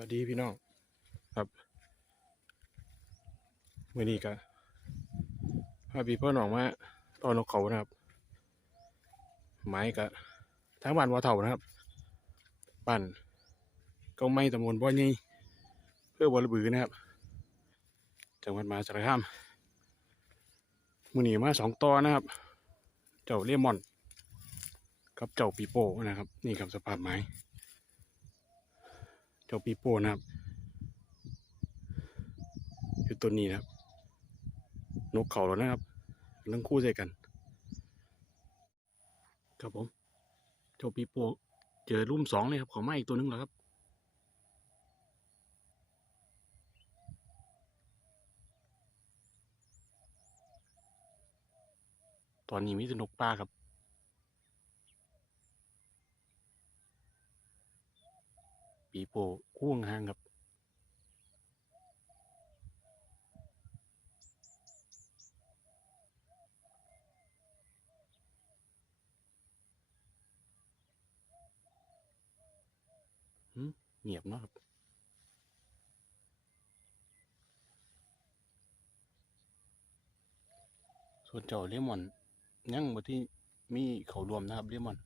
วัสดีพี่น้องครับวันนี้ก็พาพี่พ่อน้องมาตอนนกเขานะครับ ไม้ก็ทางบ้านวัวเถ่านะครับบ้านก็ไม่ตำบลบ่อนี่เพื่อบัวระบือนะครับ จังหวัดมหาสารคามมือหนีมาสองตอนะครับ เจ้าเลมอน กับเจ้าปีโป้นะครับ นี่ครับสภาพไม้ เจ้าปีโป้นะครับ อยู่ต้นนี้นะครับ นกเขาแล้วนะครับกำลังคู่ใส่กัน ครับผม เจ้าปีโป้เจอรุ่มสองเลยครับ ขอมาอีกตัวหนึงแล้วครับตอนนี้มีแต่นกป่าครับ โป้คู่ห่างครับหืมเงียบเนาะครับส่วนเจ้าเลมอนยังบ่ที่มีเขารวมนะครับเลมอน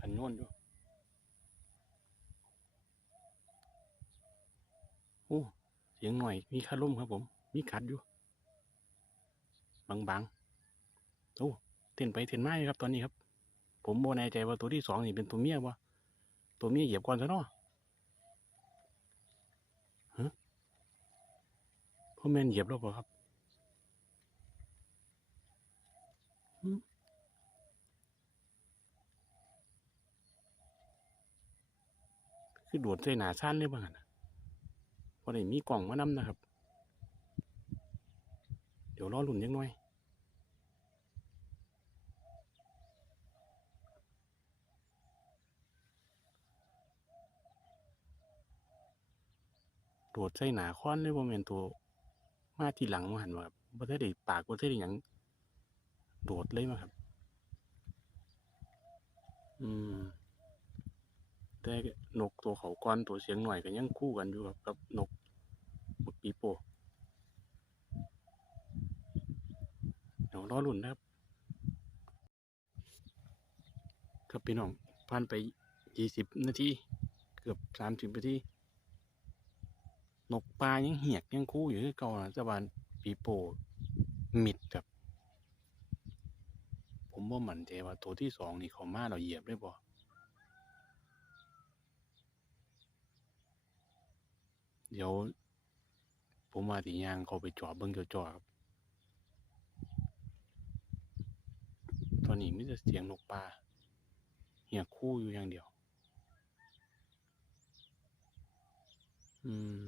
กันโยนอยู่ โอ้ เสียงหน่อย มีคาร่มครับผม มีขัดอยู่ บางๆโอ้เต้นไปเต้นมาครับตอนนี้ครับ ผมโบแน่ใจว่าตัวที่สองนี่เป็นตัวเมียบ่ตัวเมียเหยียบก่อนซะเนาะฮะพ่อแม่นเหยียบแล้วเปล่าครับคือโดดใส่หนาสั้นเลยบ้างนะ พอได้มีกล่องมานำนะครับ เดี๋ยวรอหลุนยังหน่อยโดดใส่หนาค้อนเลยบ่แม่นตัวมาที่หลังมาหันว่าครับบ่ได้ได้ปากบ่ได้ได้หยังโดดเลยมาครับ อืมแต่นกตัวเขาก้อนตัวเสียงหน่อยก็ยังคู่กันอยู่ครับกับนก บักปีโป้เดี๋ยวรอลุ่นนะครับ ครับพี่น้องผ่านไปยี่สิบนาที เกือบสามสิบนาที นกปลายังเหียกยังคู่อยู่คือเก่านะแต่ว่าปีโป้มิดครับ ผมว่ามั่นใจว่าตัวที่สองนี่เขามาเราเหยียบได้บ่เดี๋ยว ผมมาตียางเขาไปจอบเบิ้งจ่อๆครับตอนนี้มีแต่เสียงนกปลาเหียคู่อยู่อย่างเดียว อืม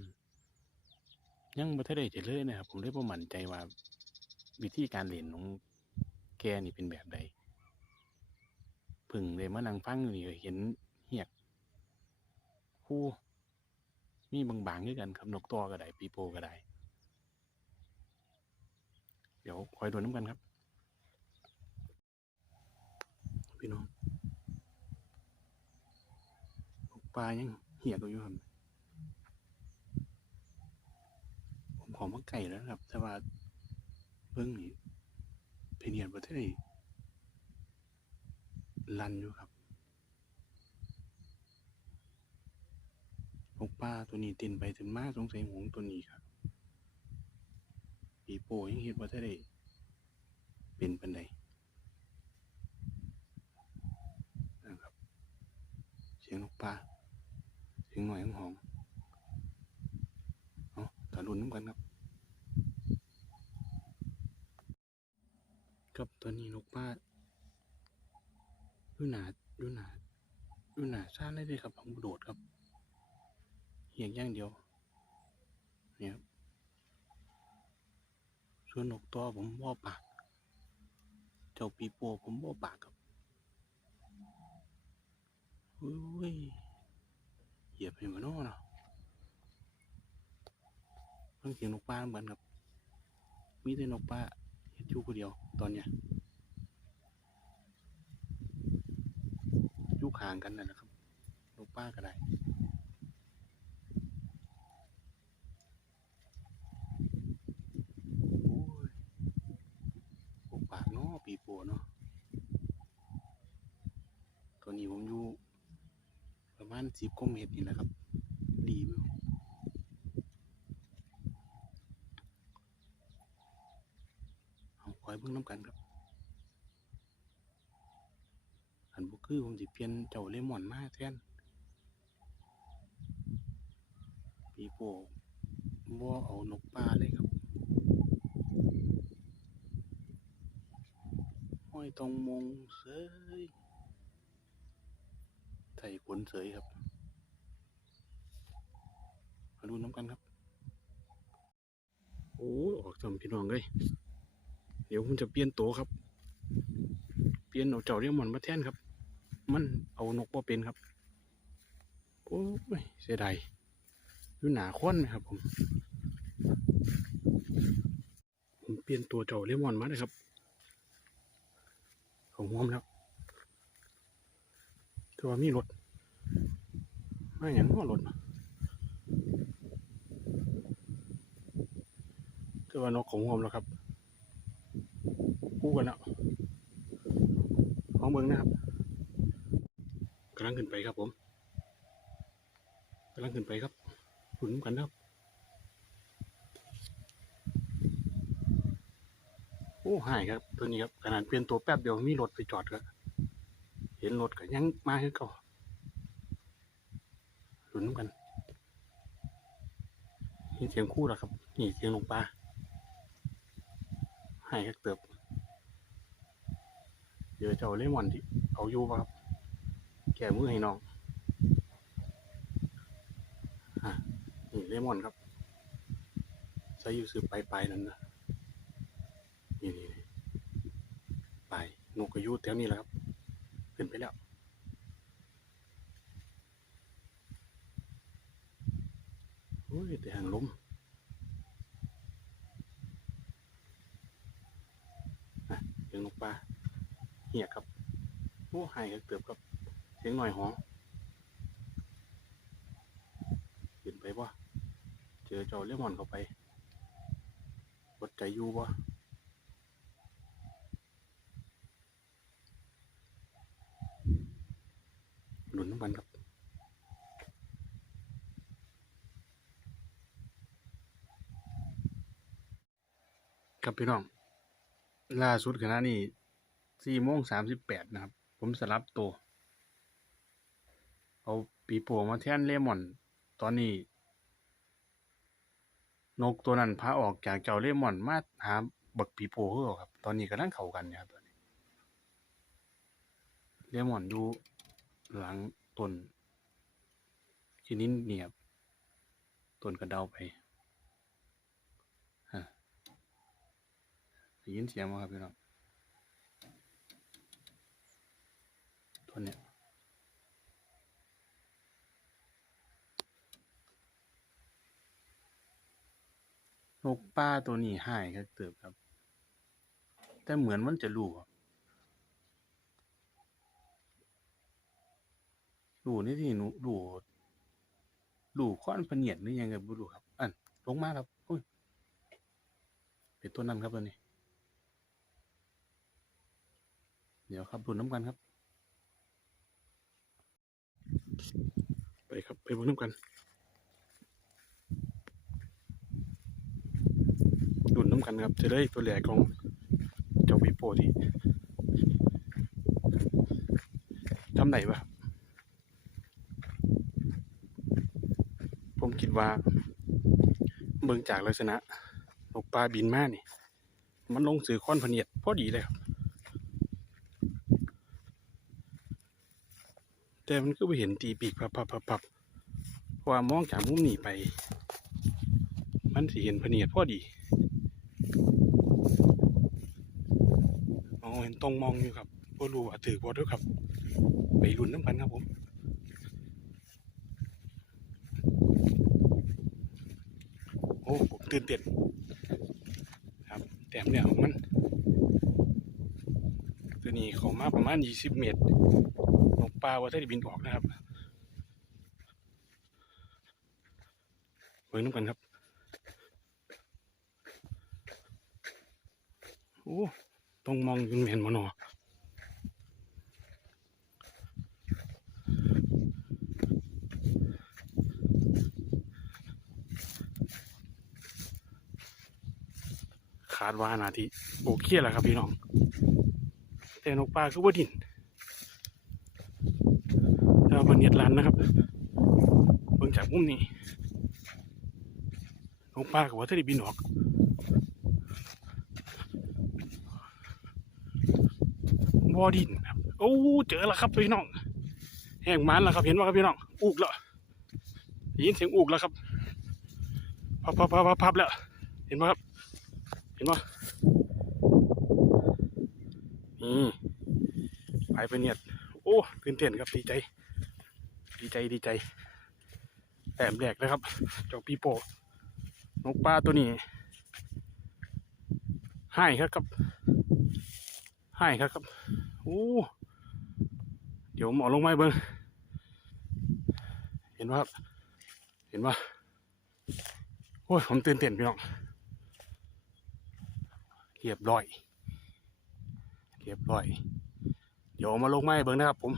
ยังบ่ทันได้เฉลยนะครับ ผมเลยบ่มั่นใจว่า วิธีการเล่นของแกนี่เป็นแบบใดพิ่งได้มานั่งฟังอยู่นี่เห็นเหียกคู่ มีบางๆคือกันครับนกตัวก็ได้ปีโป้ก็ได้ เดี๋ยวคอยดูน้ำกันครับ พี่น้องปลายังเหี่ยกอยู่ครับผมขอมาไก่แล้วครับ แต่ว่าเบิ้งนี่เพเนียนประเทศลันอยู่ครับ นกปลาตัวนี้ตินไปถึงมาสงสัยหงตัวนี้ครับปีโป้ยังเห็นว่าถ้าได้ เป็นปันใดนะครับ เสียงนกปลาเสียงหน่อยของหองเอาตาลุนน้ำกันครับ ครับตอนนี้นกปลาดูหนาดูหนาดูหนาซ่าได้เลยครับผมโดดครับ เหียงอย่างเดียวเนี่ยส่วนนกตัวผมบ่ปาก เจ้าปีโป้ผมบ่ปากครับอุ้ยเหยียบให้มันโน่เนาะเพิ่งเสียงนกปลาเหมือนครับ มีแต่นกปลาเห็ดอยู่คนเดียวตอนเนี้ยอยู่ข้างกันนั่นแหละครับนกปลาก็ได้ ปีโป้เนาะตอนนี้ผมอยู่ประมาณสิบกว่าเมตรนี่แหละครับ ดีไหมเอาคอยเบิ่งน้ำกันครับอันบุคือผมสิเปลี่ยนเจ้าเลมอนมาแทนปีโป้บ่เอานกป่าเลยครับ อยตรงมงเสยไถ่ขนเสยครับมาดูน้ำกันครับ โอ้ออกจำพี่น้องเลยเดี๋ยวผมจะเปลี่ยนโตวครับ เปลี่ยนเอาเจ้าเลมอนมาแทนครับ มันเอานกบ่เป็นครับ โอ้ยเสียดายอยู่หนาควันไหมครับผม ผมเปลี่ยนตัวเจ้าเลมอนมาเลยครับ ของหอมแล้วแต่ว่ามีรถไมาอย่างว่ารถแต่ว่านกของหอมแล้วครับคู่กันแล้วของเบิ้งนะครับกำลังขึ้นไปครับผมกำลังขึ้นไปครับหุ่นกันครับ อ้หายครับ ตัวนี้ครับขนาดเปลี่ยนตัวแป๊บเดียวมีรถไปจอดก็เห็นรถก็ยังมาคือเก่าหุ่นกันนี่เสียงคู่แล้วครับนี่เสียงลงปลาหายครับเติบเดี๋ยวจะเอาเลมอนที่เอาอยู่ป่ะครับ แก่มือให้น้องอะนี่เลมอนครับใส่อยู่สืบไปไปนั่นนะ นี่นี่ไปนกกระยูแถวนี้แหละครับ ขึ้นไปแล้วโอ้ยแต่หางลมอะเสียงนกปลาเหียกครับโอ้หายกันเติบครับ เสียงหน่อยหอเห็นไปบ่เจอเจ้าเลมอนเข้าไปอดใจอยู่บ่หลุนน้ำมันครับ ครับพี่น้อง ล่าสุดขณะนี้สี่โมงสามสิบแปดนะครับ ผมสลับตัว เอาปีโป้มาแทนเลมอน ตอนนี้ นกตัวนั้นพาออกจากเจ้าเลมอนมาหาบักปีโป้คือเขาครับ ตอนนี้กำลังเข้ากันเนี่ยครับตอนนี้เลมอนอยู่หลังต้นชินินเนี่ยบต้นกระเดาไปฮะ ได้ยินเสียงไหมครับพี่น้องต้นเนี้ยนกป้าตัวนี้หายก็เติบครับ แต่เหมือนมันจะรู้ครับรู้นี่ที่หนูรู้รู้ค้อนพะเนียดหรือยังไงบ่รู้ครับ อันลงมาครับอุ้ยเป็นตัวนั้นครับตัวนี้ เดี๋ยวครับดูน้ำกันครับ ไปครับไปบนน้ำกันดุนน้ำกันครับจะได้ตัวแหลกของเจ้าปีโปที่ทำไหนวะผมคิดว่า เบิ่งจากลักษณะนกปลาบินมานี่ มันลงสื่อค้อนพเนียดพอดีเลยครับ แต่มันก็ไปเห็นตีปีกพับพับพับพับเพราะว่ามองจากมุมนี้ไป มันสิเห็นพเนียดพอดีอ๋อเห็นตรงมองอยู่ครับบ่รู้ว่าถือบ่ด้วยครับ ไปรุ่นน้ำกันครับผมโอ้ผมตื่นเต้นครับแต้มเนี่ยของมัน ตัวนี้เขามาประมาณ 20 เมตร นกปลาว่าถ้าได้บินออกนะครับเบิ่งน้ำกันครับโอ้ต้องมองอยืนเห็นมานอขาดว่านาทีโอเคแหละครับพี่น้องแต่นกปลาคือว่าดิน ถ้าเป็นเนียดลันนะครับเบิ่งจากมุมนี้นกปลากับว่าถ้าได้บินออกบอดินครับโอ้เจอแล้วครับพี่น้องแห้งมันแล้วครับเห็นว่าครับพี่น้องอุกแล้วได้ยินเสียงอุกแล้วครับพับพับพับพับพับแล้ว เห็นไหมครับ เห็นไหมนี่ไปไปเนี่ยโอ้ตื่นเต้นครับดีใจ ดีใจดีใจแต้มแรกนะครับเจ้าปีโป้นกปลาตัวนี้ให้ครับครับให้ครับครับโอ้เดี๋ยวหมอลงไม้เบิ้งเห็นว่าครับ เห็นว่าโอ้ยผมตื่นเต้นพี่น้องเรียบร้อยเรียบร้อย เดี๋ยวมาลงไม้เบิ้งนะครับผม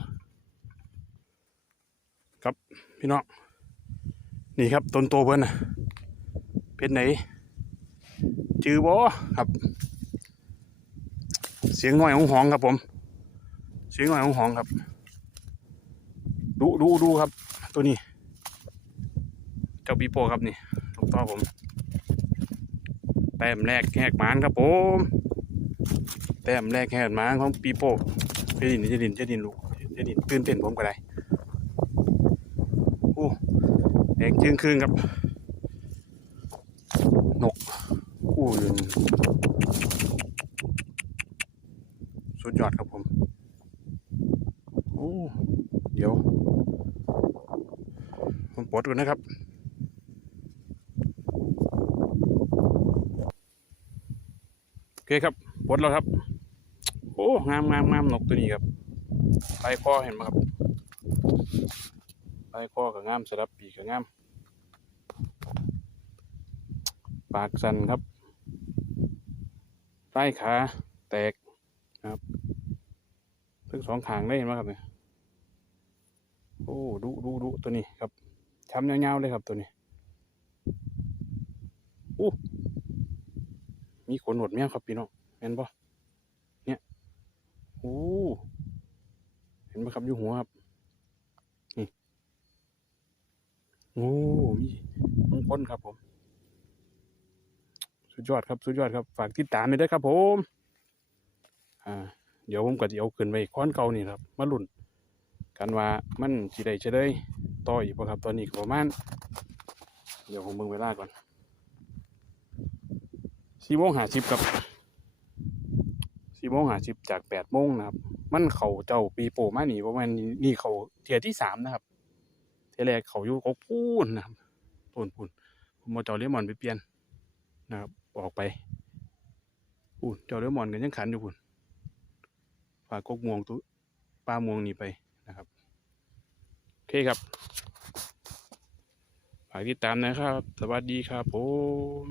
พี่น้องนี่ครับต้นโตเพิ่นนะเป็นไหนจือบ่ครับ เสียงหน่อยของหองครับผม เสียงหน่อยของหองครับ ดูดูดูครับ ตัวนี้ เจ้าปีโป้ครับนี่ถูกต้องผมแต้มแรกแหกหมานครับผมแต้มแรกแหกหมานของปีโป้เจดินเจดินเจดินลูกเจดินตื่นเต้นผมก็ได้โอ้ แดงจึงคืนครับ นกอู้ยสุดยอดครับผมโอ้เดี๋ยว ผมปลดก่อนนะครับโอเคครับปลดแล้วครับ โอ้งามงามงามนกตัวนี้ครับลายคอเห็นไหมครับ ลายคอกับงามสลับปีกกับงาม ปากสันครับใต้ขาแตกครับทั้งสองขางได้เห็นไหมครับเนี่ยโอ้ดูดูดูตัวนี้ครับช้ำยาๆเลยครับตัวนี้อู้มีขนหนวดแมวครับพี่น้องเห็นปะเนี่ยโอ้เห็นไหมครับอยู่หัวครับนี่ โอ้มีมงคลครับผม สุดยอดครับ สุดยอดครับ ฝากติดตามด้วยครับ ผม อ่า เดี๋ยวผมก็จะเอาขึ้นไปค้อนเก่านี่ครับ มาลุ่น กันว่ามันสิได้จะได้ต่ออีกบ่ครับตอนนี้ประมาณเดี๋ยวผมเบิ่งเวลาก่อนสี่โมงหาสิบครับสี่โมงหาสิบจากแปดโมงนะครับ มันเขาเจ้าปีโป้มานี่ประมาณนี้นี่เขาเทียที่สามนะครับ เทีแรกเขาอยู่กกพูนนะครับปูนปูนผมเอาเจ้าเลมอนไปเปลี่ยนนะครับ ออกไปปูนเจ้าเลมอนกันยังขันอยู่ปูนฝากกกม่วงตัวปลาม่วงนี่ไปนะครับโอเคครับฝากติดตามนะครับ สวัสดีครับผม